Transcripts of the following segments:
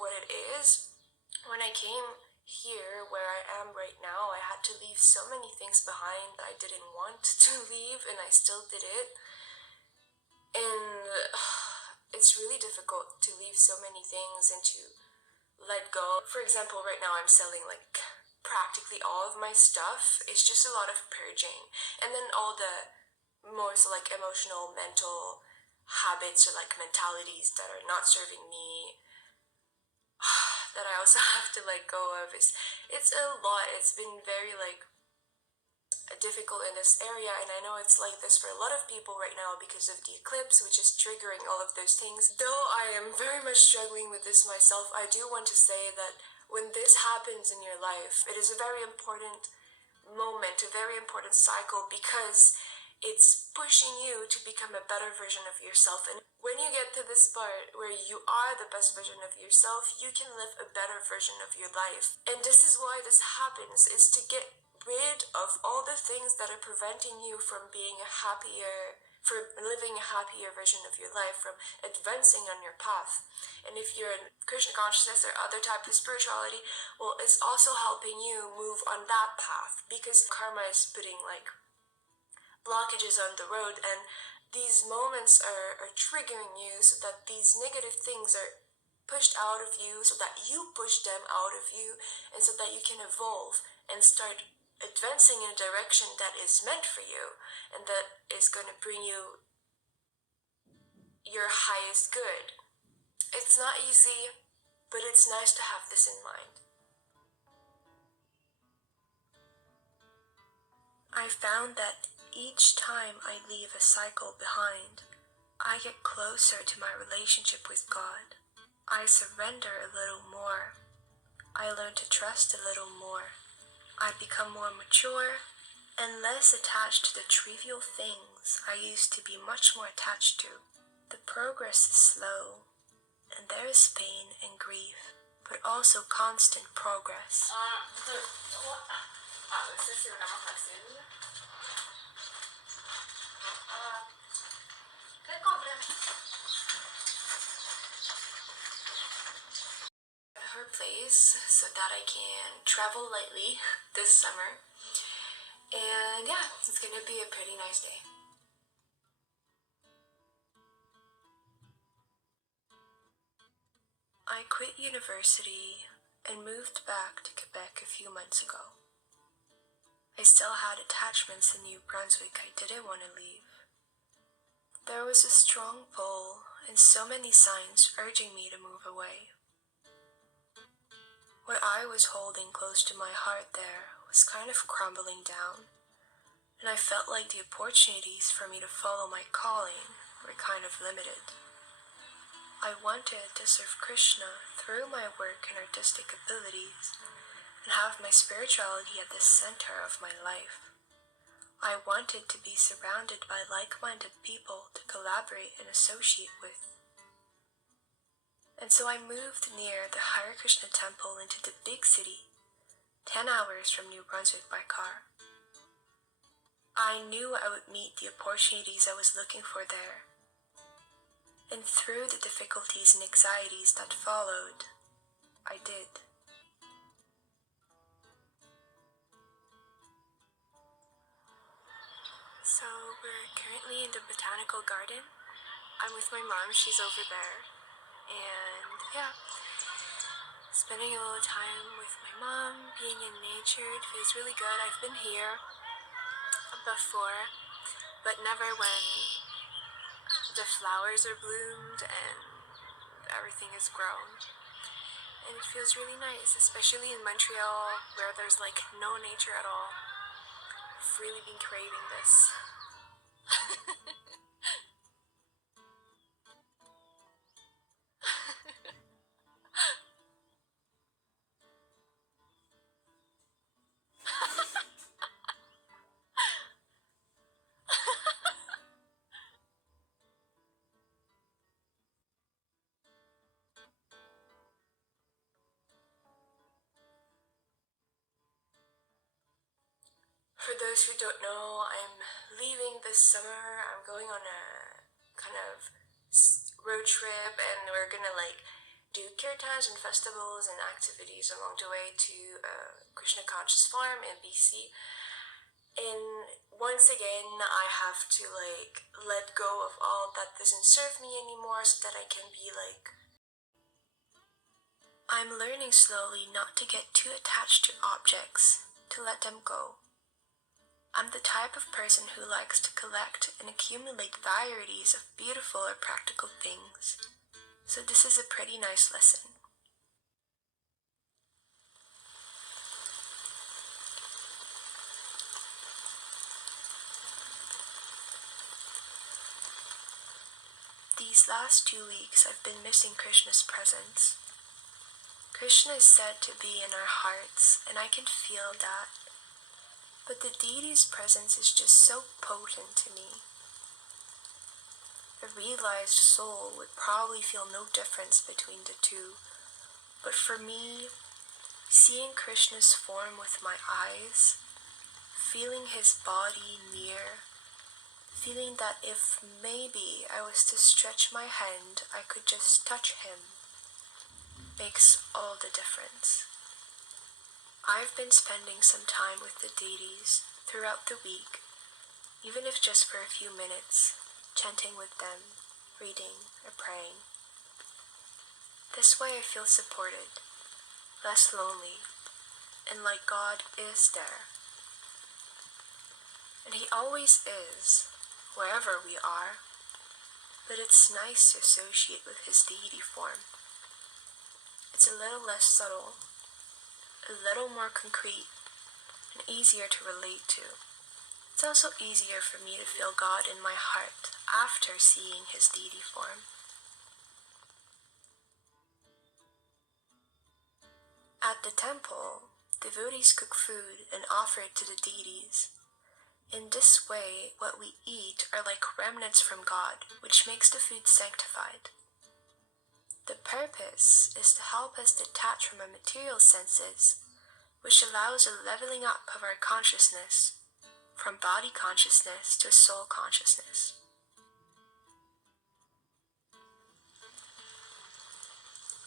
what it is. When I came here where I am right now, I had to leave so many things behind that I didn't want to leave, and I still did it. And it's really difficult to leave so many things and to let go. For example, right now I'm selling like practically all of my stuff. It's just a lot of purging. And then all the more so like emotional, mental habits or like mentalities that are not serving me that I also have to let go of. It's a lot. It's been very like difficult in this area, and I know it's like this for a lot of people right now because of the eclipse, which is triggering all of those things. Though I am very much struggling with this myself, I do want to say that when this happens in your life, it is a very important moment, a very important cycle, because it's pushing you to become a better version of yourself. And when you get to this part where you are the best version of yourself, you can live a better version of your life. And this is why this happens, is to get rid of all the things that are preventing you from being from living a happier version of your life, from advancing on your path. And if you're in Krishna consciousness or other type of spirituality, well, it's also helping you move on that path, because karma is putting like blockages on the road, and these moments are triggering you so that these negative things are pushed out of you, so that you push them out of you, and so that you can evolve and start advancing in a direction that is meant for you and that is going to bring you your highest good. It's not easy, but it's nice to have this in mind. I found that each time I leave a cycle behind, I get closer to my relationship with God. I surrender a little more. I learn to trust a little more. I become more mature and less attached to the trivial things I used to be much more attached to. The progress is slow, and there is pain and grief, but also constant progress. Her place so that I can travel lightly this summer. And yeah, it's gonna be a pretty nice day. I quit university and moved back to Quebec a few months ago. I still had attachments in New Brunswick I didn't want to leave. There was a strong pull and so many signs urging me to move away. What I was holding close to my heart there was kind of crumbling down, and I felt like the opportunities for me to follow my calling were kind of limited. I wanted to serve Krishna through my work and artistic abilities and have my spirituality at the center of my life. I wanted to be surrounded by like-minded people to collaborate and associate with. And so I moved near the Hare Krishna temple into the big city, 10 hours from New Brunswick by car. I knew I would meet the opportunities I was looking for there. And through the difficulties and anxieties that followed, I did. So we're currently in the botanical garden. I'm with my mom, she's over there. And yeah, spending a little time with my mom, being in nature, it feels really good. I've been here before, but never when the flowers are bloomed and everything is grown. And it feels really nice, especially in Montreal where there's like no nature at all. I've really been craving this. For those who don't know, I'm leaving this summer. I'm going on a kind of road trip, and we're gonna like do kirtans and festivals and activities along the way to Krishna Conscious Farm in BC. And once again, I have to like let go of all that doesn't serve me anymore so that I can be like, I'm learning slowly not to get too attached to objects, to let them go. I'm the type of person who likes to collect and accumulate varieties of beautiful or practical things, so this is a pretty nice lesson. These last 2 weeks I've been missing Krishna's presence. Krishna is said to be in our hearts, and I can feel that. But the deity's presence is just so potent to me. A realized soul would probably feel no difference between the two, but for me, seeing Krishna's form with my eyes, feeling his body near, feeling that if maybe I was to stretch my hand, I could just touch him, makes all the difference. I've been spending some time with the deities throughout the week, even if just for a few minutes, chanting with them, reading, or praying. This way I feel supported, less lonely, and like God is there. And he always is, wherever we are, but it's nice to associate with his deity form. It's a little less subtle, a little more concrete, and easier to relate to. It's also easier for me to feel God in my heart after seeing his deity form. At the temple, devotees cook food and offer it to the deities. In this way, what we eat are like remnants from God, which makes the food sanctified. The purpose is to help us detach from our material senses, which allows a leveling up of our consciousness, from body consciousness to soul consciousness.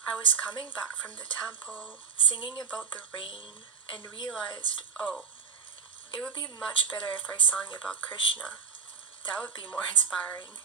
I was coming back from the temple, singing about the rain, and realized, oh, it would be much better if I sang about Krishna. That would be more inspiring.